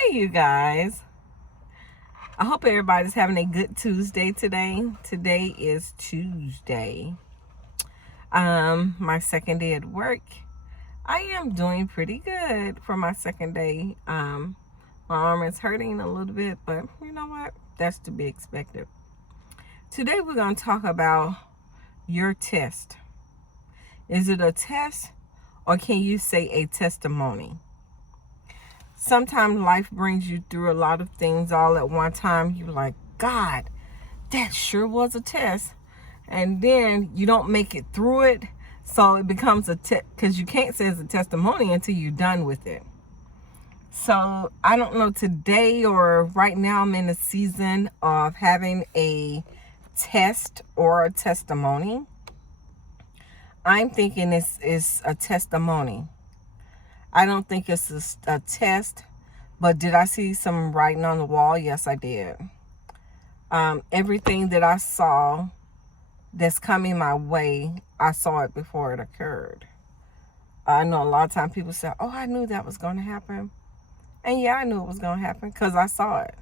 Hi, you guys. I hope everybody's having a good Tuesday today. Today is Tuesday. My second day at work. I am doing pretty good for my second day. My arm is hurting a little bit, but you know what? That's to be expected. Today we're going to talk about your test. Is it a test, or can you say a testimony? Sometimes life brings you through a lot of things all at one time. You're like, God, that sure was a test. And then you don't make it through it. So it becomes a test, because you can't say it's a testimony until you're done with it. So I don't know, today or right now I'm in a season of having a test or a testimony. I'm thinking it's a testimony. I don't think it's a test, but did I see some writing on the wall? Yes, I did. Everything that I saw that's coming my way, I saw it before it occurred. I know a lot of times people say, oh, I knew that was going to happen. And yeah, I knew it was going to happen because I saw it.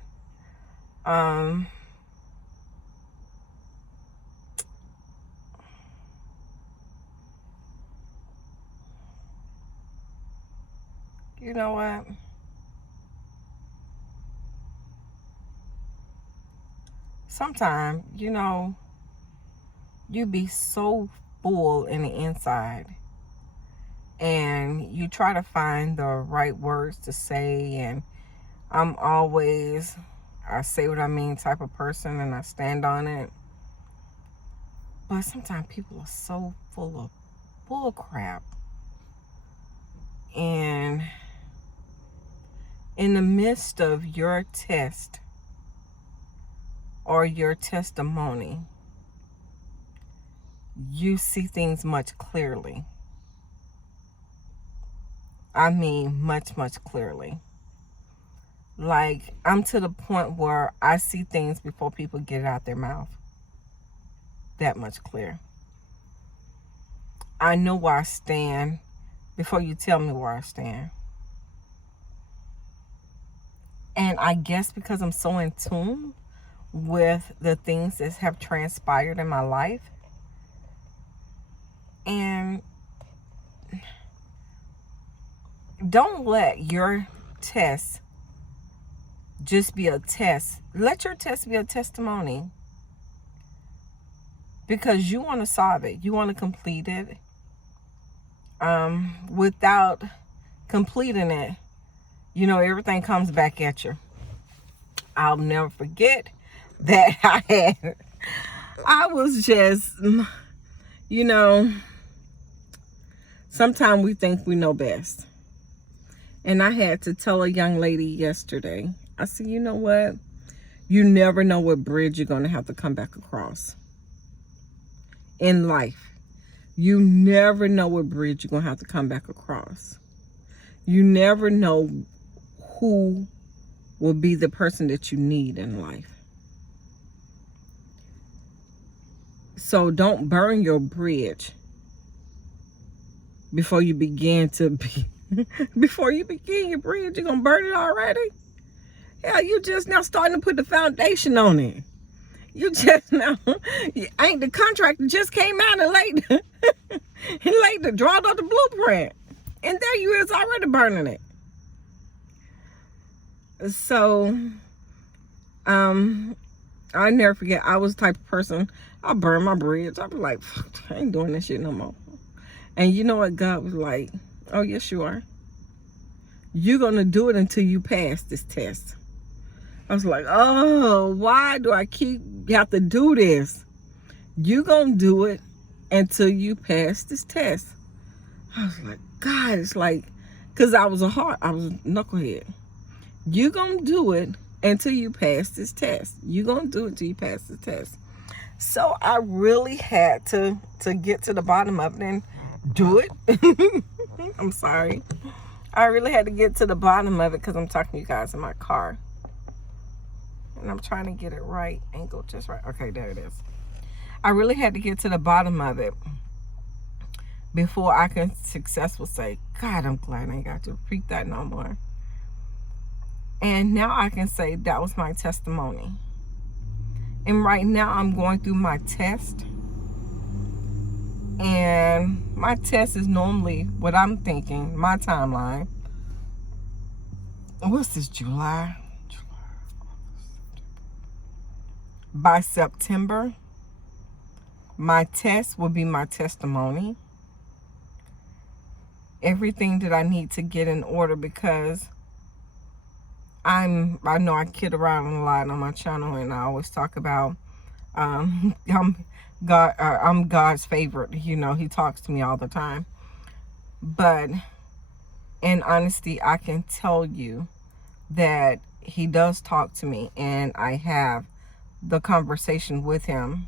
You know what? Sometimes, you be so full in the inside and you try to find the right words to say, and I'm always, I say what I mean type of person, and I stand on it. But sometimes people are so full of bull crap. And in the midst of your test or your testimony, you see things much clearly. I mean, much, much clearly. Like, I'm to the point where I see things before people get it out their mouth. That much clear. I know where I stand before you tell me where I stand. And I guess because I'm so in tune with the things that have transpired in my life, and don't let your test just be a test. Let your test be a testimony, because you want to solve it. You want to complete it. Without completing it, everything comes back at you. I'll never forget that I was just, sometimes we think we know best. And I had to tell a young lady yesterday, I said, you know what? You never know what bridge you're going to have to come back across in life. You never know what bridge you're going to have to come back across. You never know who will be the person that you need in life. So don't burn your bridge before you begin before you begin your bridge. You're going to burn it already? Hell, you just now starting to put the foundation on it. You just now, ain't the contractor just came out and laid the drawed up the blueprint. And there you is already burning it. So, I never forget, I was the type of person, I burn my bridge. I be like, I ain't doing this shit no more. And you know what? God was like, oh, yes, you are. You're going to do it until you pass this test. I was like, oh, why do I have to do this? You're going to do it until you pass this test. I was like, God, it's like, because I was a knucklehead. You're going to do it until you pass this test. You're going to do it until you pass the test. So I really had to get to the bottom of it and do it. I'm sorry. I really had to get to the bottom of it because I'm talking to you guys in my car. And I'm trying to get it right. Angle just right. Okay, there it is. I really had to get to the bottom of it before I can successfully say, God, I'm glad I ain't got to repeat that no more. And now I can say that was my testimony. And right now I'm going through my test. And my test is normally what I'm thinking, my timeline. What's this, July? By September, my test will be my testimony. Everything that I need to get in order, because I know I kid around a lot on my channel, and I always talk about I'm God's favorite. You know, he talks to me all the time. But in honesty, I can tell you that he does talk to me, and I have the conversation with him.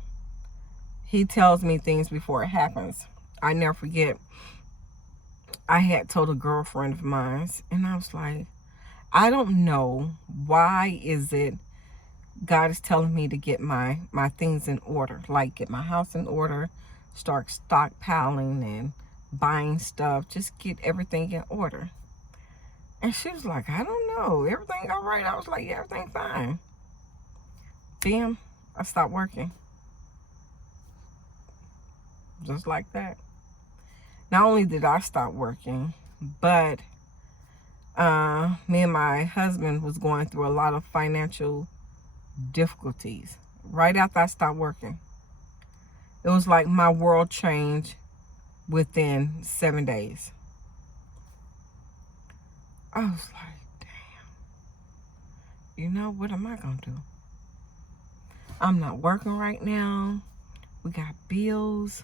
He tells me things before it happens. I never forget, I had told a girlfriend of mine, and I was like, I don't know why is it God is telling me to get my things in order, like get my house in order, start stockpiling and buying stuff, just get everything in order. And she was like, I don't know, everything all right? I was like, yeah, everything fine. Bam, I stopped working. Just like that. Not only did I stop working, but me and my husband was going through a lot of financial difficulties right after I stopped working. It was like my world changed within 7 days. I was like, damn, you know, what am I gonna do? I'm not working right now. We got bills.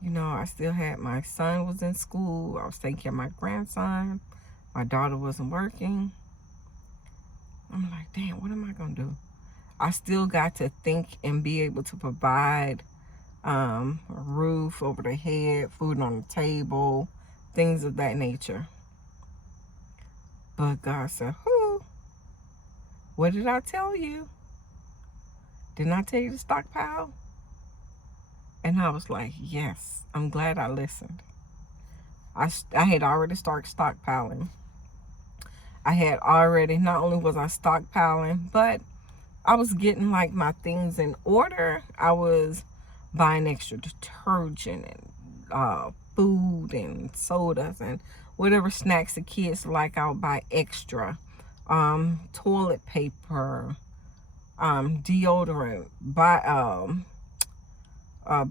You know, I still had, my son was in school. I was taking care of my grandson. My daughter wasn't working. I'm like, damn, what am I gonna do? I still got to think and be able to provide a roof over the head, food on the table, things of that nature. But God said, whoo, what did I tell you? Didn't I tell you to stockpile? And I was like, yes, I'm glad I listened. I had already started stockpiling. I had already, not only was I stockpiling, but I was getting like my things in order. I was buying extra detergent and food and sodas and whatever snacks the kids like. I would buy extra. Toilet paper, deodorant,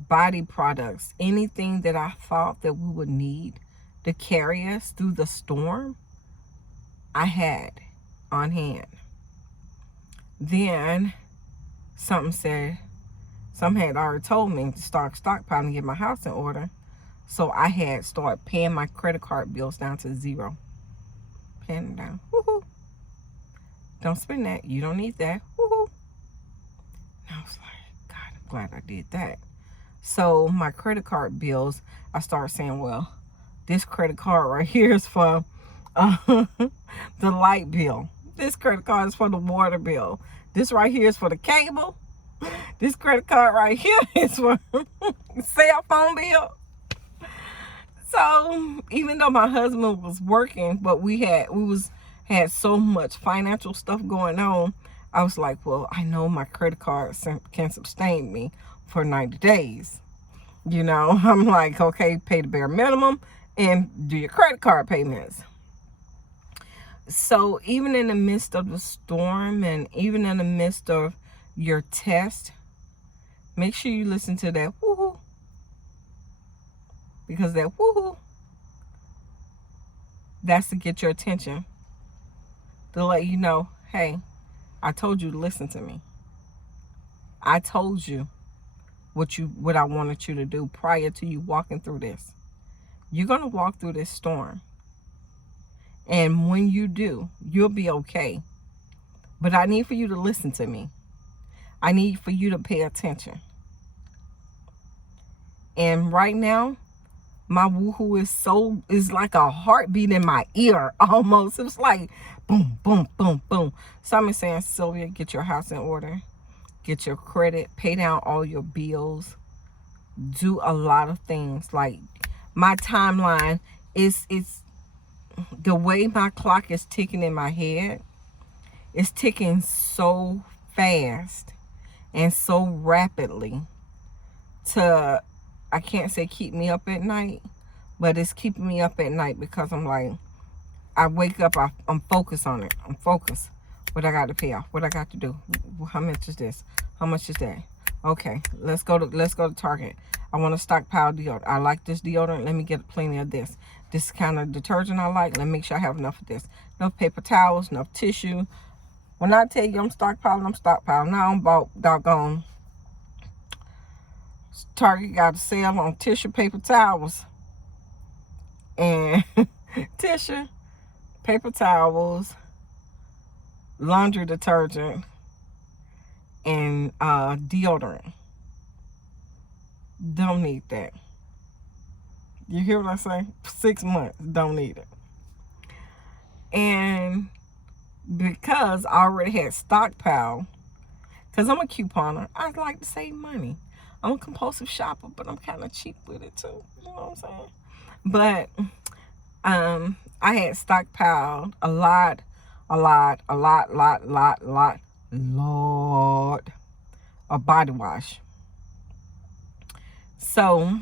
body products, anything that I thought that we would need to carry us through the storm, I had on hand. Then something had already told me to start stockpiling and get my house in order. So I had started paying my credit card bills down to zero. Paying them down. Woohoo. Don't spend that. You don't need that. Woohoo. And I was like, God, I'm glad I did that. So my credit card bills, I started saying, well, this credit card right here is for the light bill. This credit card is for the water bill. This right here is for the cable. This credit card right here is for cell phone bill. So even though my husband was working, but we had so much financial stuff going on, I was like, well, I know my credit card can sustain me for 90 days. You know, I'm like, okay, pay the bare minimum and do your credit card payments. So even in the midst of the storm and even in the midst of your test, make sure you listen to that woohoo. Because that woohoo, that's to get your attention. To let you know, hey, I told you to listen to me. I told you what I wanted you to do prior to you walking through this. You're going to walk through this storm. And when you do, you'll be okay. But I need for you to listen to me. I need for you to pay attention. And right now, my woohoo is like a heartbeat in my ear almost. It was like boom, boom, boom, boom. Someone's saying, Sylvia, get your house in order. Get your credit. Pay down all your bills. Do a lot of things. Like my timeline is the way my clock is ticking in my head. It's ticking so fast and so rapidly to, I can't say keep me up at night, but it's keeping me up at night because I'm like, I wake up, I'm focused on it. I'm focused. What I got to pay off, what I got to do. How much is this? How much is that? Okay, let's go to Target. I want to stockpile deodorant. I like this deodorant. Let me get plenty of this. This kind of detergent I like. Let me make sure I have enough of this. Enough paper towels, enough tissue. When I tell you I'm stockpiling. Now I'm about doggone. Target got a sale on tissue, paper towels, and tissue, paper towels, laundry detergent, and deodorant. Don't need that. You hear what I say? 6 months, don't need it. And because I already had stockpile, because I'm a couponer, I like to save money. I'm a compulsive shopper, but I'm kind of cheap with it too. You know what I'm saying? But I had stockpiled a lot of body wash. So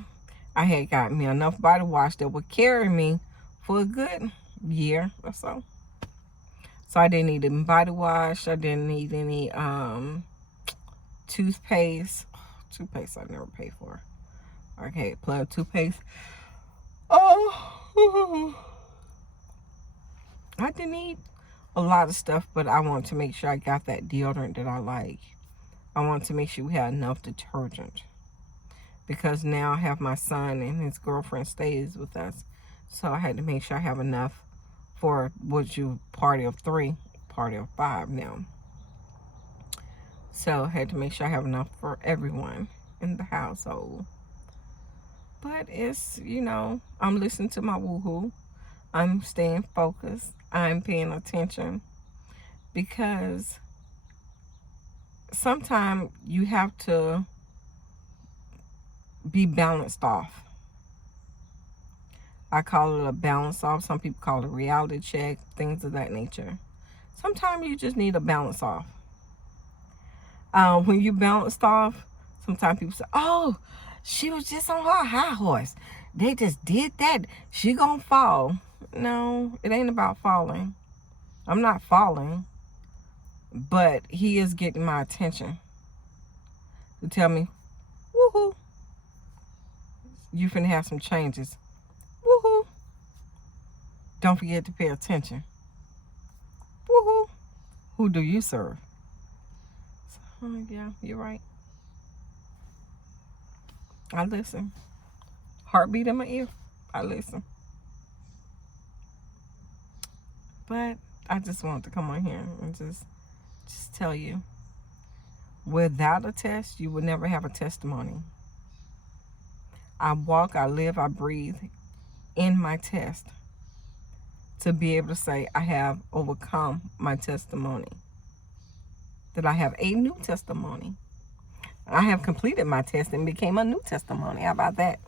I had got me enough body wash that would carry me for a good year or so. So I didn't need any body wash. I didn't need any toothpaste. Toothpaste I never paid for. Okay, plenty of toothpaste. Oh, I didn't need a lot of stuff, but I wanted to make sure I got that deodorant that I like. I wanted to make sure we had enough detergent, because now I have my son and his girlfriend stays with us, so I had to make sure I have enough for party of 3, party of 5 now. So I had to make sure I have enough for everyone in the household. But it's, I'm listening to my woohoo. I'm staying focused. I'm paying attention, because sometimes you have to be balanced off. I call it a balance off. Some people call it a reality check, things of that nature. Sometimes you just need a balance off. When you balanced off, sometimes people say, oh, she was just on her high horse. They just did that. She gonna fall. No, it ain't about falling. I'm not falling. But he is getting my attention to tell me, woohoo, you finna have some changes. Woohoo. Don't forget to pay attention. Woohoo. Who do you serve? So, yeah, you're right. I listen. Heartbeat in my ear. I listen. But I just wanted to come on here and just tell you, without a test, you would never have a testimony. I walk, I live, I breathe in my test to be able to say I have overcome my testimony, that I have a new testimony. I have completed my test and became a new testimony. How about that?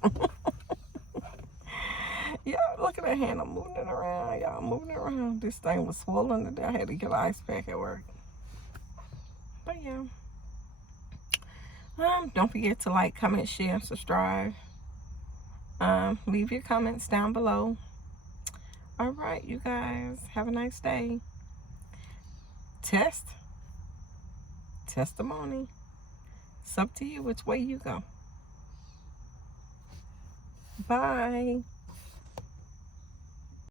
Yeah, look at that hand. I'm moving it around. Y'all, moving it around. This thing was swollen today. I had to get an ice pack at work. But yeah. Don't forget to like, comment, share, subscribe. Leave your comments down below. All right, you guys. Have a nice day. Testimony. It's up to you which way you go. Bye.